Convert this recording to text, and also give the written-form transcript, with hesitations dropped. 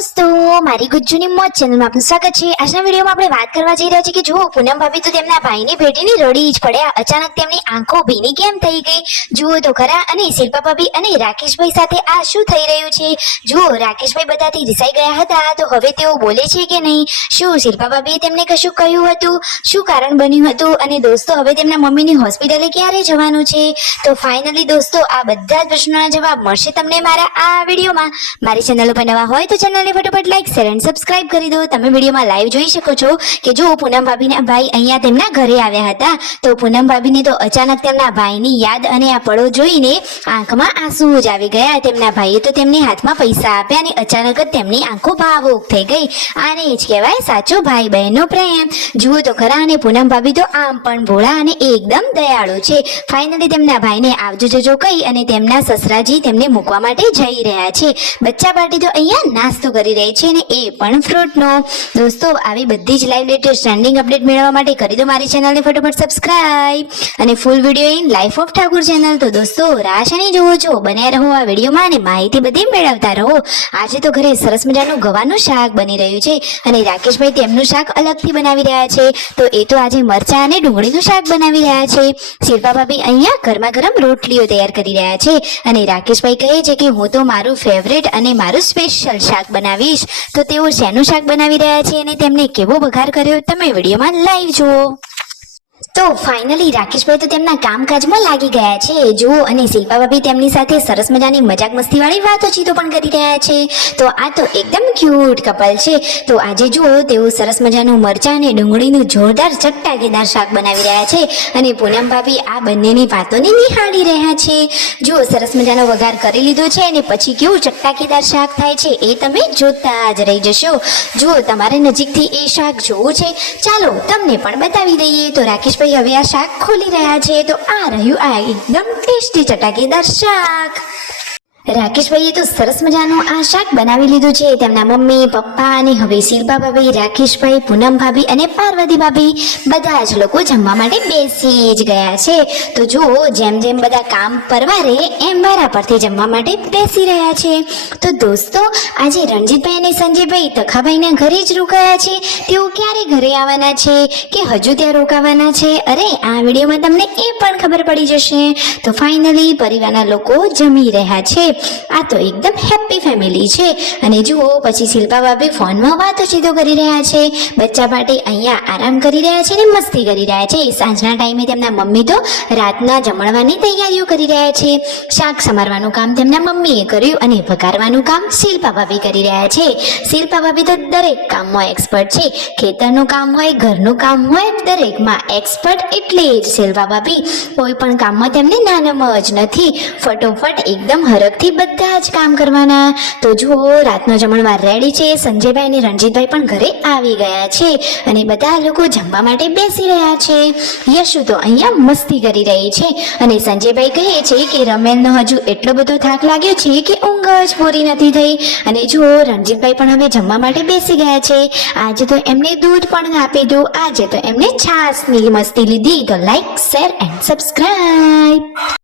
દોસ્તો, મારી ગુજ્જુની મોજ ચેનલમાં આપનું સ્વાગત છે। આજના વિડીયોમાં આપણે વાત કરવા જઈ રહ્યા છીએ કે જુઓ, પૂનમ ભાભી તો તેમના ભાઈની ભેટીની રડી જ પડ્યા। અચાનક તેમની આંખો ભીની કેમ થઈ ગઈ જુઓ તો ખરા। અને શિલ્પા ભાભી અને રાકેશભાઈ સાથે આ શું થઈ રહ્યું છે જુઓ। રાકેશભાઈ બધાથી રિસાઈ ગયા હતા, તો હવે તેઓ બોલે છે કે નહીં? શું શિલ્પા ભાભીએ તેમને કશું કહ્યું હતું? શું કારણ બન્યું હતું? અને દોસ્તો, હવે તેમના મમ્મીની હોસ્પિટલે ક્યારે જવાનું છે? તો ફાઇનલી દોસ્તો, આ બધા જ પ્રશ્નોના જવાબ મળશે તમને મારા આ વિડીયોમાં। મારી ચેનલ ઉપર નવા હોય તો ચેનલને ફટાફટ લાઈક શેર એન્ડ સબસ્ક્રાઇબ કરી દો। તમે વિડીયોમાં લાઈવ જોઈ શકો છો કે જો પૂનમ ભાભીના ભાઈ અહીંયા તેમના ઘરે આવ્યા હતા, તો પૂનમ ભાભીને તો અચાનક તેમના ભાઈની યાદ અને આ પળો જોઈને આંખમાં આંસુ જ આવી ગયા। તેમના ભાઈએ તો તેમને હાથમાં પૈસા આપ્યા અને અચાનક જ તેમની આંખો ભાવુક થઈ ગઈ। આને જ કહેવાય સાચો ભાઈ બહેનનો પ્રેમ। જુઓ તો ખરા। અને પૂનમ ભાભી તો આમ પણ ભોળા અને એકદમ દયાળુ છે। ફાઇનલી તેમના ભાઈને આવજો જજો કહી અને તેમના સસરાજી તેમને મૂકવા માટે જઈ રહ્યા છે। બચ્ચા પાર્ટી તો અહીંયા નાસ્તો કરી રહી છે ને એ પણ ફ્રૂટનો। દોસ્તો, આવી બધી જ લાઈવ લેટેસ્ટ ટ્રેન્ડિંગ અપડેટ મેળવવા માટે કરી દો મારી ચેનલને ફટાફટ સબસ્ક્રાઇબ અને full video in life of Thakur channel. તો દોસ્તો, રાહ નહીં જુઓ છો, બન્યા રહો આ વિડીયોમાં અને માહિતી બધી મેળવતા રહો। આજે તો ઘરે સરસ મજાનું ગવાનું શાક બની રહ્યું છે અને રાકેશભાઈ તેમનું શાક અલગથી બનાવી રહ્યા છે, તો એ તો આજે મરચા અને ડુંગળીનું શાક બનાવી રહ્યા છે। શિલ્પા ભાભી અહીંયા ગરમા ગરમ રોટલીઓ તૈયાર કરી રહ્યા છે અને રાકેશભાઈ કહે છે કે હું તો મારું ફેવરેટ અને મારું સ્પેશિયલ શાક બનાવીશ। તો તેઓ શેનું શાક બનાવી રહ્યા છે અને તેમને કેવો વઘાર કર્યો તમે વિડીયોમાં લાઈવ જુઓ। તો ફાઇનલી રાકેશભાઈ તો તેમના કામકાજમાં લાગી ગયા છે જુઓ। અને શિલ્પા ભાભી તેમની સાથે સરસ મજાની મજાક મસ્તી વાળી વાતોચીતો પણ કરી રહ્યા છે। તો આ તો એકદમ ક્યુટ કપલ છે। તો આજે જુઓ, તેઓ સરસ મજાનું મરચાં અને ડુંગળીનું જોરદાર ચટકાકેદાર શાક બનાવી રહ્યા છે અને પૂનમ ભાભી આ બંનેની વાતોને નિહાળી રહ્યા છે। જુઓ, સરસ મજાનો વઘાર કરી લીધો છે અને પછી કેવું ચટકાકેદાર શાક થાય છે એ તમે જોતા જ રહી જશો। જુઓ, તમારે નજીકથી એ શાક જોવું છે? ચાલો તમને પણ બતાવી દઈએ। તો રાકેશ ભાઈ હવે આ શાક ખોલી રહ્યા છે, તો આ રહ્યું આ એકદમ ટેસ્ટી ચટાકેદાર શાક। રાકેશભાઈએ તો સરસ મજાનું આ શાક બનાવી લીધું છે। તેમના મમ્મી પપ્પા અને હવે શિલ્પા ભાભી, રાકેશભાઈ, પૂનમ ભાભી અને પાર્વતી ભાભી બધા જ લોકો જમવા માટે બેસી જ ગયા છે। તો જુઓ, જેમ જેમ બધા કામ પરવારે એમ વારા પરથી જમવા માટે બેસી રહ્યા છે। તો દોસ્તો, આજે રણજીતભાઈ અને સંજયભાઈ તખાભાઈના ઘરે જ રોકાયા છે। તેઓ ક્યારે ઘરે આવવાના છે કે હજુ ત્યાં રોકાવાના છે? અરે, આ વિડીયોમાં તમને એ પણ ખબર પડી જશે। તો ફાઇનલી પરિવારના લોકો જમી રહ્યા છે। આ તો એકદમ હેપી ફેમિલી છે। અને જુઓ, પછી શિલ્પા ભાભી ફોનમાં વાતોચીતો કરી રહ્યા છે, બચ્ચા પાર્ટી અહીંયા આરામ કરી રહ્યા છે અને મસ્તી કરી રહ્યા છે। સાંજના ટાઈમે તેમના મમ્મી તો રાતના જમણવાની તૈયારીઓ કરી રહ્યા છે। શાક સમારવાનું કામ તેમના મમ્મીએ કર્યું અને વઘારવાનું કામ શિલ્પા ભાભી કરી રહ્યા છે। શિલ્પા ભાભી તો દરેક કામમાં એક્સપર્ટ છે। ખેતરનું કામ હોય, ઘરનું કામ હોય, દરેકમાં એક્સપર્ટ એટલે જ શિલ્પા ભાભી। કોઈ પણ કામમાં તેમને નાનમ જ નથી, ફટોફટ એકદમ હરખથી બધા જ કામ કરવાના। તો જુઓ, રાતનો જમણવાર રેડી છે। સંજયભાઈ અને રણજીતભાઈ પણ ઘરે આવી ગયા છે અને બધા લોકો જમવા માટે બેસી રહ્યા છે। યશુ તો અહીંયા મસ્તી કરી રહી છે અને સંજયભાઈ કહે છે કે રમેલનો હજુ એટલો બધો થાક લાગ્યો છે કે ઊંઘ જ પૂરી નથી થઈ। અને જુઓ, રણજીતભાઈ પણ હવે જમવા માટે બેસી ગયા છે। આજે તો એમને દૂધ પણ આપી દો, આજે તો એમને છાશની મસ્તી લીધી। તો લાઈક શેર એન્ડ સબસ્ક્રાઇબ।